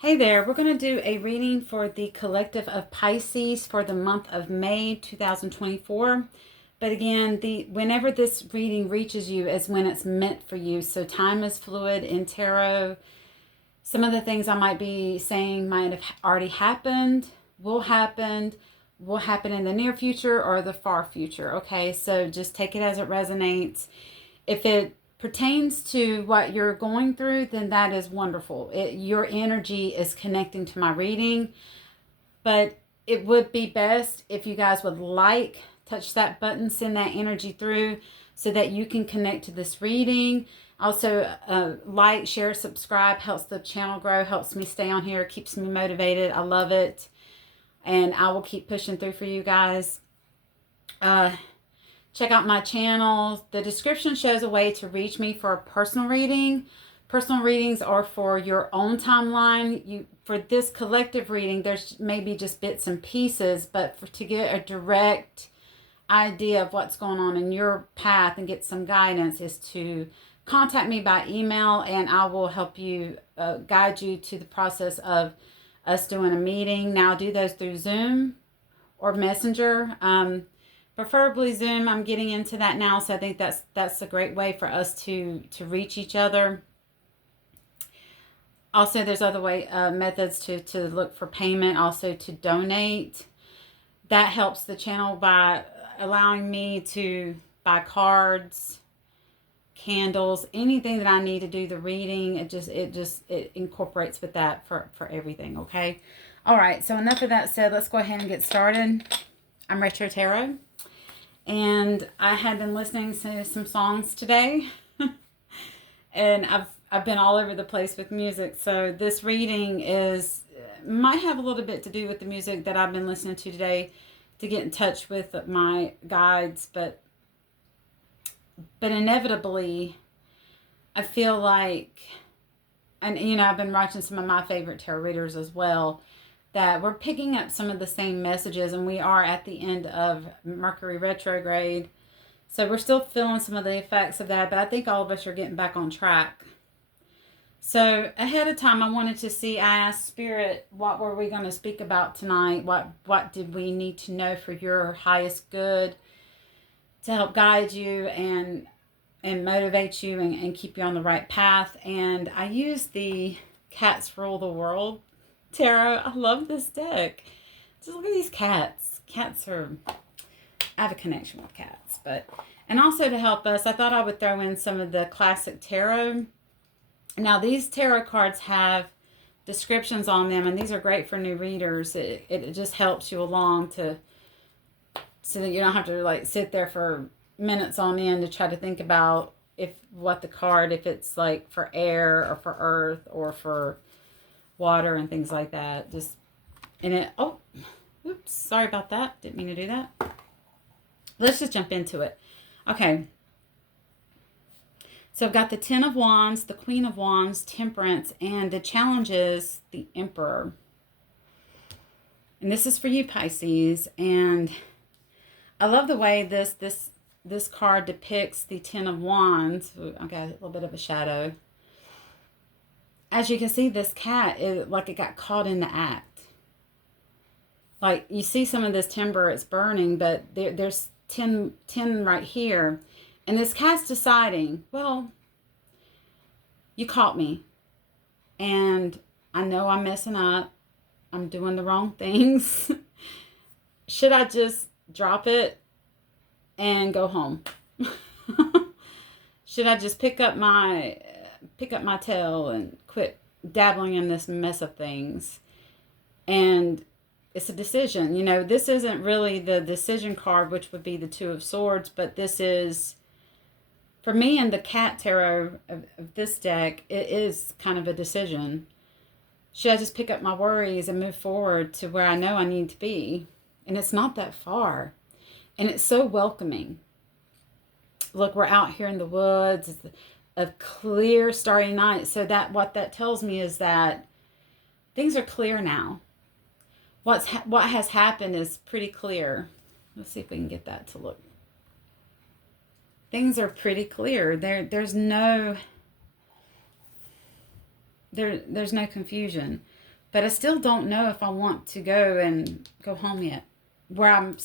Hey there, we're going to do a reading for the collective of Pisces for the month of May 2024. But again, whenever this reading reaches you is when it's meant for you. So time is fluid in tarot. Some of the things I might be saying might have already happened, will happen in the near future or the far future. Okay, so just take it as it resonates. If it pertains to what you're going through, then that is wonderful. Your energy is connecting to my reading, but it would be best if you guys would touch that button, send that energy through so that you can connect to this reading. Also, share, subscribe, helps the channel grow, helps me stay on here, keeps me motivated. I love it. And I will keep pushing through for you guys. Check out my channel. The description shows a way to reach me for a personal reading. Personal readings are for your own timeline. For this collective reading, there's maybe just bits and pieces, but to get a direct idea of what's going on in your path and get some guidance is to contact me by email, and I will help you guide you to the process of us doing a meeting. Now, do those through Zoom or Messenger. Preferably Zoom. I'm getting into that now, so I think that's a great way for us to reach each other. Also, there's other methods to look for payment, also to donate. That helps the channel by allowing me to buy cards, candles, anything that I need to do the reading. It incorporates with that for everything. Okay. All right. So enough of that said. Let's go ahead and get started. I'm Retro Tarot, and I had been listening to some songs today, and I've been all over the place with music. So this reading might have a little bit to do with the music that I've been listening to today to get in touch with my guides, but inevitably I feel like, and I've been watching some of my favorite tarot readers as well, that we're picking up some of the same messages, and we are at the end of Mercury retrograde. So we're still feeling some of the effects of that, but I think all of us are getting back on track. So ahead of time, I asked Spirit, what were we going to speak about tonight? What did we need to know for your highest good to help guide you and motivate you and keep you on the right path? And I used the Cats Rule the World tarot. I love this deck. Just look at these cats. I have a connection with cats, and also to help us, I thought I would throw in some of the classic tarot. Now, these tarot cards have descriptions on them, and these are great for new readers. It just helps you along so that you don't have to sit there for minutes on end to try to think about if it's like for air or for earth or for water and things like that. Oops, sorry about that. Didn't mean to do that. Let's just jump into it. Okay. So I've got the Ten of Wands, the Queen of Wands, Temperance, and the challenge is the Emperor. And this is for you, Pisces. And I love the way this card depicts the Ten of Wands. I got a little bit of a shadow. As you can see, this cat it got caught in the act. Like, you see some of this timber, it's burning, but there's 10 right here. And this cat's deciding, well, you caught me. And I know I'm messing up. I'm doing the wrong things. Should I just drop it and go home? Should I just pick up my tail and quit dabbling in this mess of things? And it's a decision. This isn't really the decision card, which would be the Two of Swords, but this is, for me in the cat tarot of this deck, it is kind of a decision. Should I just pick up my worries and move forward to where I know I need to be? And it's not that far. And it's so welcoming. Look, we're out here in the woods. It's a clear, starry night. So what that tells me is that things are clear now. What has happened is pretty clear. Let's see if we can get that to look. Things are pretty clear. There's no confusion. but I still don't know if I want to go home yet. Where I'm,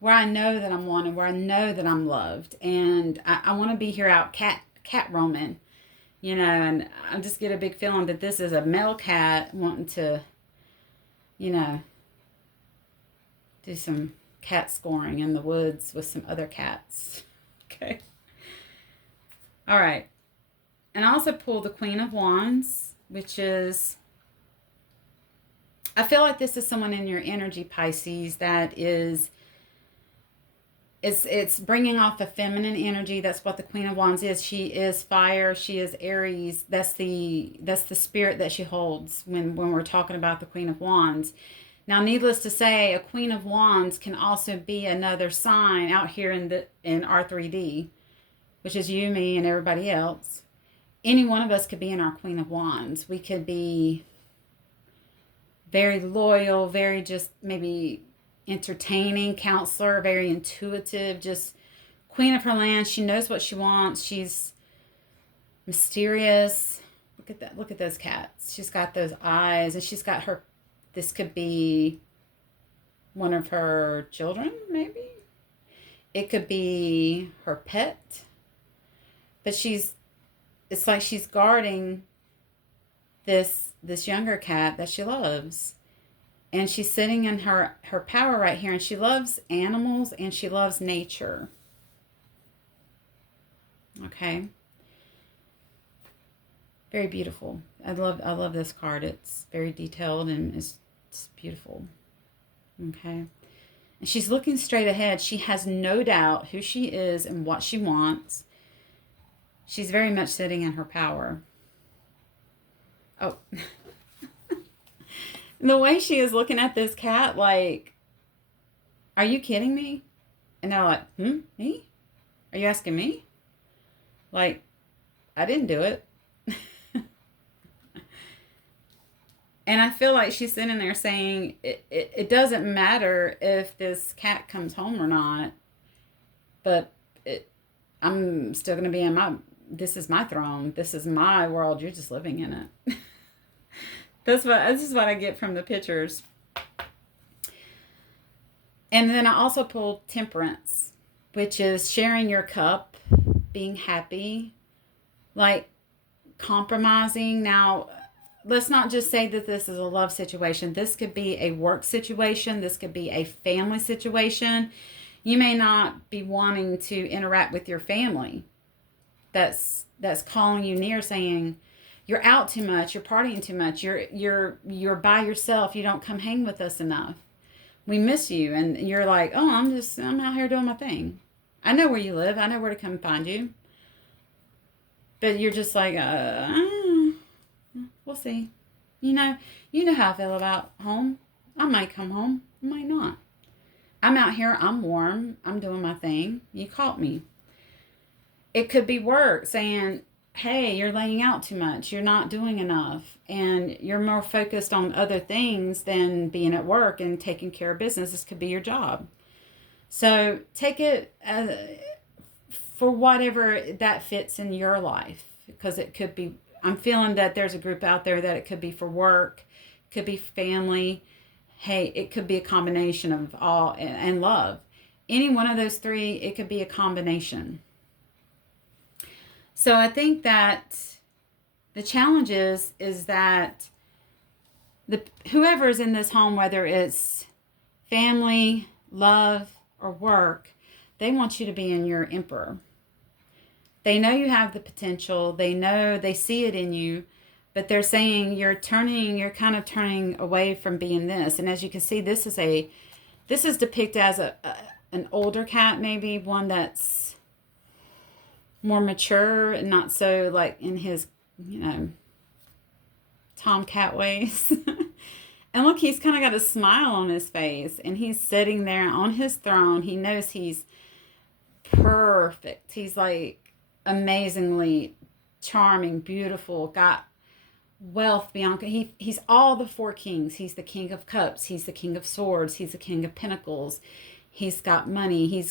where I know that I'm wanted, where I know that I'm loved, and I want to be here out cat roaming, and I just get a big feeling that this is a male cat wanting to, you know, do some cat scoring in the woods with some other cats. Okay. All right. And I also pulled the Queen of Wands, which is, I feel like this is someone in your energy, Pisces, that is, it's bringing off the feminine energy. That's what the Queen of Wands is. She is fire. She is Aries. That's the spirit that she holds when we're talking about the Queen of Wands. Now, needless to say, a Queen of Wands can also be another sign out here in our 3D, which is you, me, and everybody else. Any one of us could be in our Queen of Wands. We could be very loyal, very just maybe entertaining counselor, very intuitive, just queen of her land. She knows what she wants. She's mysterious. Look at that. Look at those cats. She's got those eyes, and she's got her, this could be one of her children, maybe. It could be her pet. But it's like she's guarding this younger cat that she loves. And she's sitting in her power right here, and she loves animals and she loves nature. Okay. Very beautiful. I love this card. It's very detailed and it's beautiful. Okay. And she's looking straight ahead. She has no doubt who she is and what she wants. She's very much sitting in her power. Oh. The way she is looking at this cat, like, are you kidding me? And they're like, me? Are you asking me? Like, I didn't do it. And I feel like she's sitting there saying, it doesn't matter if this cat comes home or not, but I'm still going to be this is my throne. This is my world. You're just living in it. This is what I get from the pictures. And then I also pulled Temperance, which is sharing your cup, being happy, like compromising. Now, let's not just say that this is a love situation. This could be a work situation. This could be a family situation. You may not be wanting to interact with your family. That's calling you near, saying, you're out too much, you're partying too much, you're by yourself, you don't come hang with us enough. We miss you. And you're like, oh, I'm out here doing my thing. I know where you live, I know where to come find you. But you're just like, we'll see. You know how I feel about home. I might come home, I might not. I'm out here, I'm warm, I'm doing my thing. You caught me. It could be work, saying, hey, you're laying out too much, you're not doing enough, and you're more focused on other things than being at work and taking care of business. This could be your job. So take it for whatever that fits in your life, because it could be, I'm feeling that there's a group out there that it could be for work, could be family. Hey, it could be a combination of all, and love. Any one of those three, it could be a combination. So I think that the challenge is that whoever is in this home, whether it's family, love, or work, they want you to be in your emperor. They know you have the potential. They see it in you, but they're saying you're kind of turning away from being this. And as you can see, this is depicted as an older cat, maybe one that's more mature and not so like in his, tomcat ways. And look, he's kind of got a smile on his face, and he's sitting there on his throne. He knows he's perfect. He's like amazingly charming, beautiful, got wealth beyond. He's all the four kings. He's the king of cups. He's the king of swords. He's the king of pentacles. He's got money.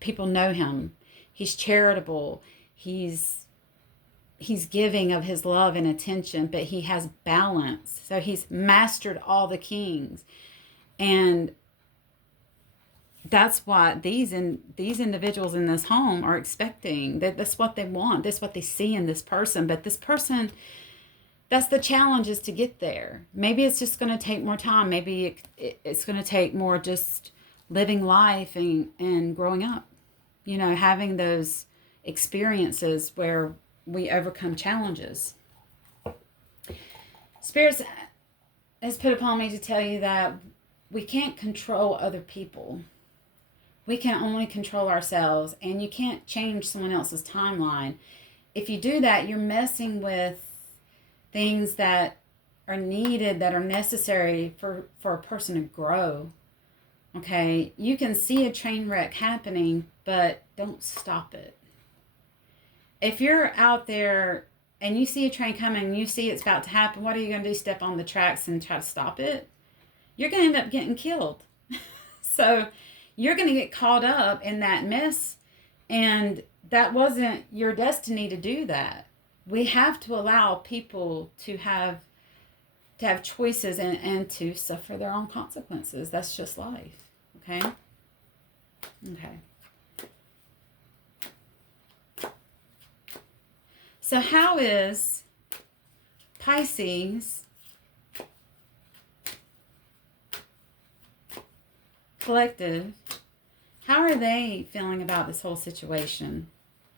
People know him. He's charitable. He's he's giving of his love and attention, but he has balance. So he's mastered all the kings. And that's what these individuals in this home are expecting. That's what they want. That's what they see in this person. But this person, that's the challenge, is to get there. Maybe it's just going to take more time. Maybe it's going to take more just living life and growing up. Having those experiences where we overcome challenges. Spirits has put upon me to tell you that we can't control other people. We can only control ourselves, and you can't change someone else's timeline. If you do that, you're messing with things that are needed, that are necessary for a person to grow. Okay, you can see a train wreck happening, but don't stop it. If you're out there and you see a train coming and you see it's about to happen, what are you going to do? Step on the tracks and try to stop it? You're going to end up getting killed. So you're going to get caught up in that mess, and that wasn't your destiny to do that. We have to allow people to have choices and to suffer their own consequences. That's just life. Okay? Okay. So how is Pisces collective, how are they feeling about this whole situation?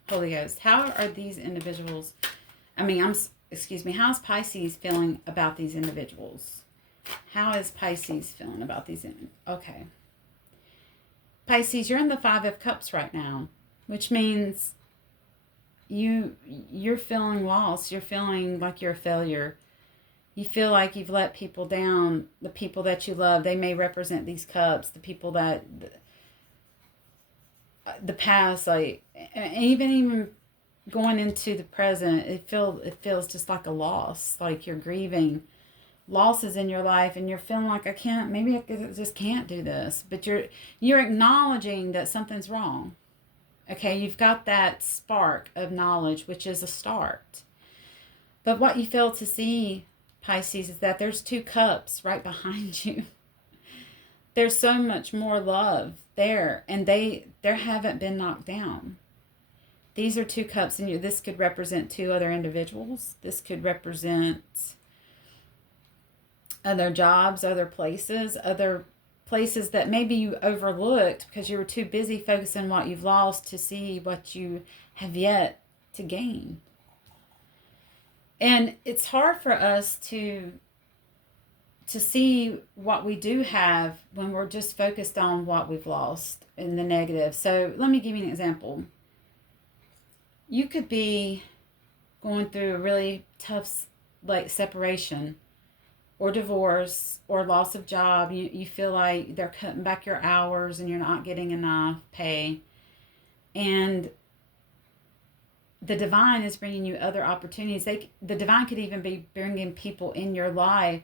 Holy Ghost, how are these individuals, how's Pisces feeling about these individuals? How is Pisces feeling about these? Okay. Pisces, you're in the Five of Cups right now, which means you're feeling lost. You're feeling like you're a failure. You feel like you've let people down. The people that you love, they may represent these cups. The people that, the past, like, even going into the present, it feels just like a loss. Like you're grieving losses in your life, and you're feeling like maybe I just can't do this. But you're acknowledging that something's wrong. Okay, you've got that spark of knowledge, which is a start. But what you fail to see, Pisces, is that there's two cups right behind you. There's so much more love there, and they haven't been knocked down. These are two cups, and this could represent two other individuals. This could represent other jobs, other places that maybe you overlooked because you were too busy focusing on what you've lost to see what you have yet to gain. And it's hard for us to see what we do have when we're just focused on what we've lost in the negative. So let me give you an example. You could be going through a really tough separation or divorce or loss of job. You feel like they're cutting back your hours and you're not getting enough pay. And the divine is bringing you other opportunities. The divine could even be bringing people in your life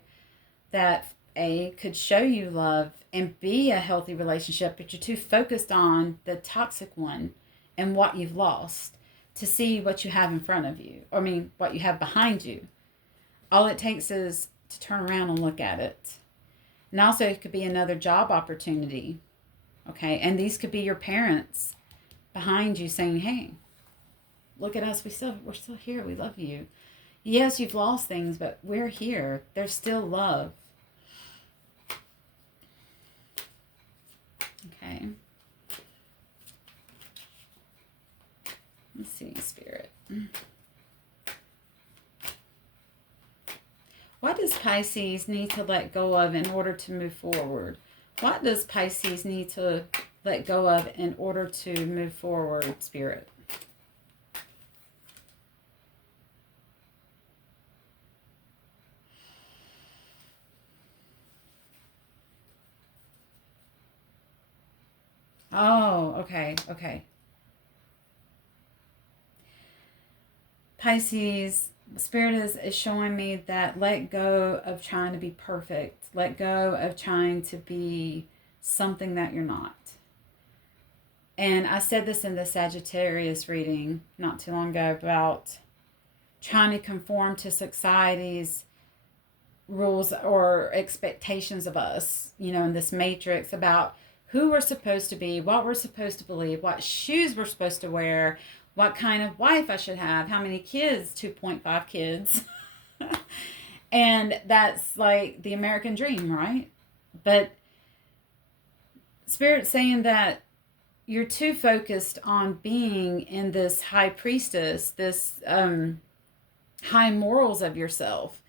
that could show you love and be a healthy relationship, but you're too focused on the toxic one and what you've lost to see what you have in front of you. What you have behind you. All it takes is to turn around and look at it. And also it could be another job opportunity. Okay, and these could be your parents behind you saying, hey, look at us, we're still here, we love you. Yes, you've lost things, but we're here. There's still love. Okay. Let's see, Spirit. What does Pisces need to let go of in order to move forward? What does Pisces need to let go of in order to move forward, Spirit? Oh, okay. Pisces, Spirit is showing me that let go of trying to be perfect. Let go of trying to be something that you're not. And I said this in the Sagittarius reading not too long ago about trying to conform to society's rules or expectations of us, in this matrix about who we're supposed to be, what we're supposed to believe, what shoes we're supposed to wear, what kind of wife I should have, how many kids, 2.5 kids. And that's like the American dream, right? But Spirit's saying that you're too focused on being in this high priestess, this high morals of yourself,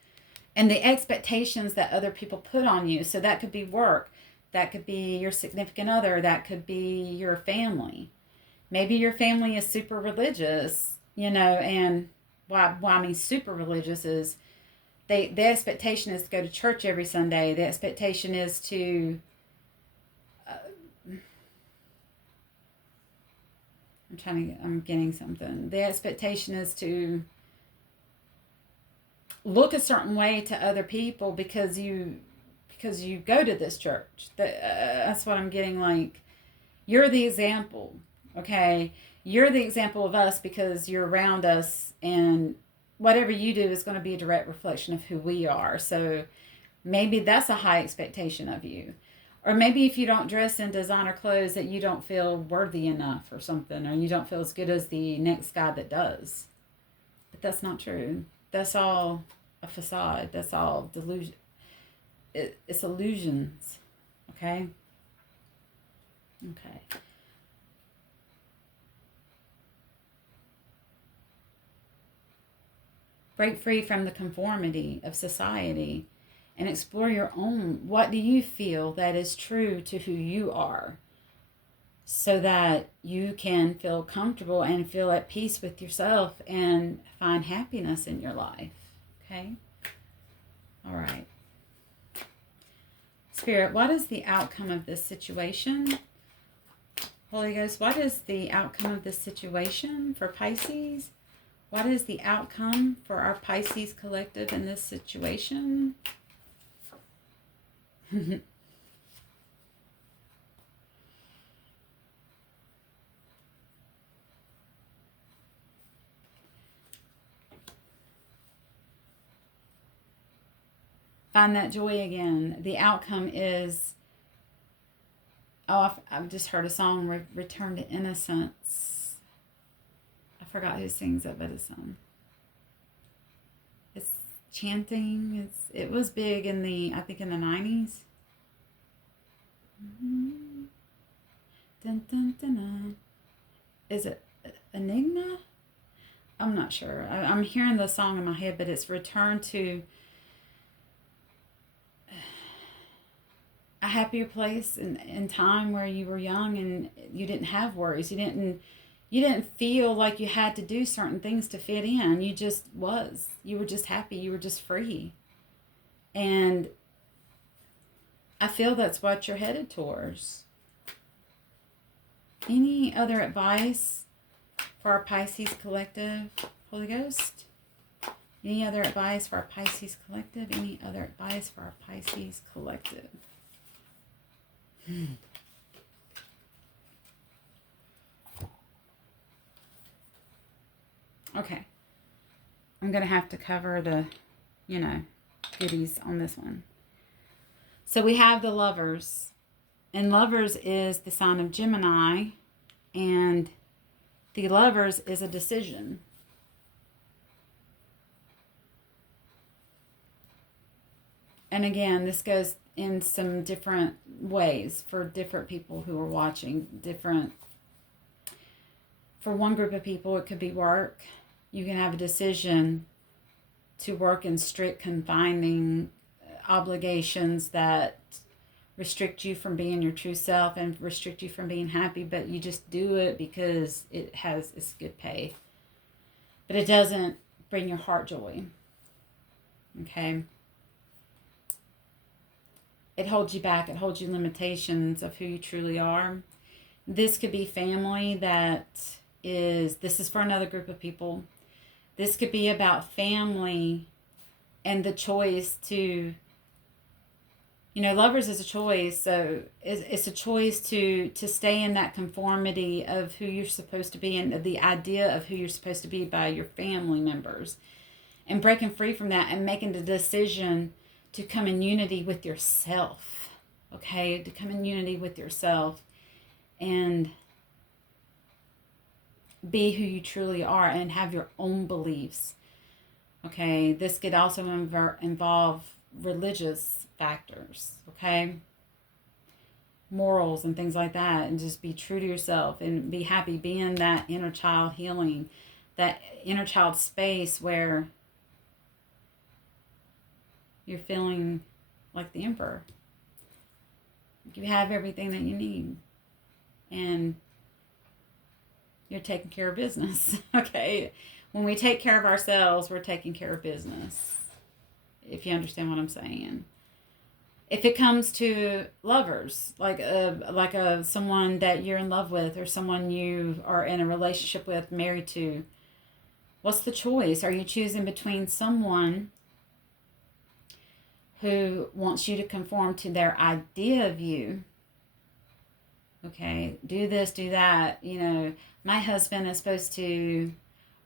and the expectations that other people put on you. So that could be work, that could be your significant other, that could be your family. Maybe your family is super religious, and why I mean super religious is the expectation is to go to church every Sunday. The expectation is to I'm getting something. The expectation is to look a certain way to other people because you go to this church. That's what I'm getting. Like, you're the example, okay? You're the example of us because you're around us, and whatever you do is going to be a direct reflection of who we are. So maybe that's a high expectation of you. Or maybe if you don't dress in designer clothes, that you don't feel worthy enough or something, or you don't feel as good as the next guy that does. But that's not true. That's all a facade. That's all delusion. It's illusions. Okay? Okay. Break free from the conformity of society and explore your own. What do you feel that is true to who you are, so that you can feel comfortable and feel at peace with yourself and find happiness in your life. Okay? All right. Spirit, what is the outcome of this situation? Holy Ghost, what is the outcome of this situation for Pisces? What is the outcome for our Pisces collective in this situation? Find that joy again. The outcome is, I've just heard a song, Return to Innocence. I forgot who sings it, but it's chanting. It was big in the 90s. Dun, dun, dun, dun. Is it Enigma? I'm not sure. I'm hearing the song in my head, but it's return to a happier place in time where you were young and you didn't have worries. You didn't feel like you had to do certain things to fit in. You just was. You were just happy. You were just free. And I feel that's what you're headed towards. Any other advice for our Pisces collective, Holy Ghost? Any other advice for our Pisces collective? Any other advice for our Pisces collective? Okay. I'm going to have to cover the, goodies on this one. So we have the Lovers. And Lovers is the sign of Gemini. And the Lovers is a decision. And again, this goes in some different ways for different people who are watching. For one group of people, it could be work. You can have a decision to work in strict confining obligations that restrict you from being your true self and restrict you from being happy, but you just do it because it's good pay. But it doesn't bring your heart joy. Okay? It holds you back. It holds you limitations of who you truly are. This could be family this is for another group of people. This could be about family and the choice to, Lovers is a choice. So it's a choice to stay in that conformity of who you're supposed to be and the idea of who you're supposed to be by your family members. and breaking free from that and making the decision to come in unity with yourself. Okay, to come in unity with yourself and be who you truly are and have your own beliefs. Okay, this could also involve religious factors, okay? Morals and things like that, and just be true to yourself and be happy, be in that inner child healing, that inner child space where you're feeling like the emperor. You have everything that you need and you're taking care of business. Okay, when we take care of ourselves, we're taking care of business, if you understand what I'm saying. If it comes to lovers, like someone that you're in love with, or someone you are in a relationship with, married to, what's the choice? Are you choosing between someone who wants you to conform to their idea of you? Okay, do this, do that. You know, my husband is supposed to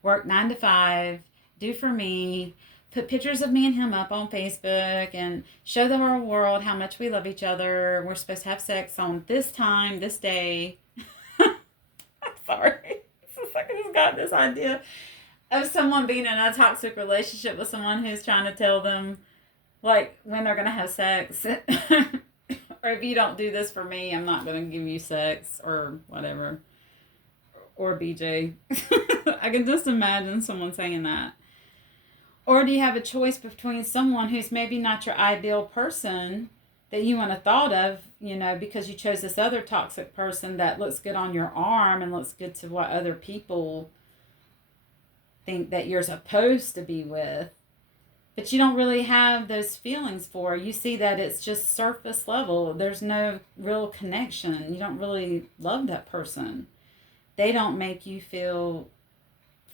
work 9 to 5, do for me, put pictures of me and him up on Facebook, and show the whole world how much we love each other. We're supposed to have sex on this time, this day. I'm sorry. It's like I just got this idea of someone being in a toxic relationship with someone who's trying to tell them, like, when they're going to have sex. Or if you don't do this for me, I'm not going to give you sex, or whatever. Or BJ. I can just imagine someone saying that. Or do you have a choice between someone who's maybe not your ideal person that you want to thought of, you know, because you chose this other toxic person that looks good on your arm and looks good to what other people think that you're supposed to be with, but you don't really have those feelings for. You see that it's just surface level. There's no real connection. You don't really love that person. They don't make you feel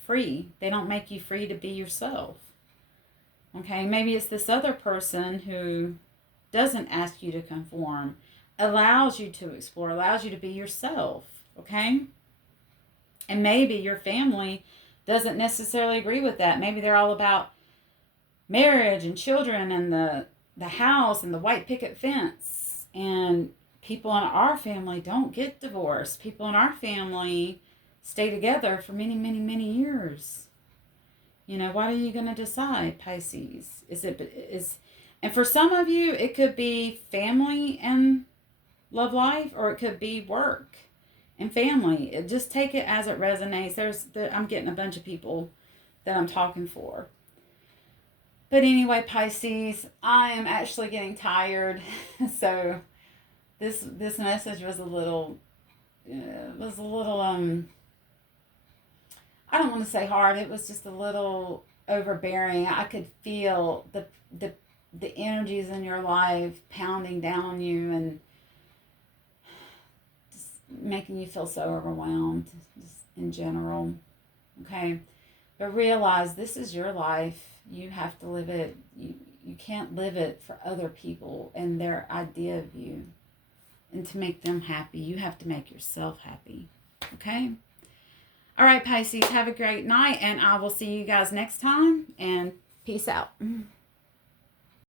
free. They don't make you free to be yourself. Okay, maybe it's this other person who doesn't ask you to conform, allows you to explore, allows you to be yourself, okay? And maybe your family doesn't necessarily agree with that. Maybe they're all about marriage and children and the house and the white picket fence. And people in our family don't get divorced. People in our family stay together for many, many, many years. You know, what are you going to decide, Pisces? And for some of you, it could be family and love life, or it could be work and family. Just take it as it resonates. I'm getting a bunch of people that I'm talking for. But anyway, Pisces, I am actually getting tired. So this message was a little, I don't want to say hard. It was just a little overbearing. I could feel the energies in your life pounding down on you and just making you feel so overwhelmed, just in general. Okay, but realize this is your life. You have to live it. You can't live it for other people and their idea of you. And to make them happy, you have to make yourself happy. Okay? All right, Pisces, have a great night, and I will see you guys next time, and peace out.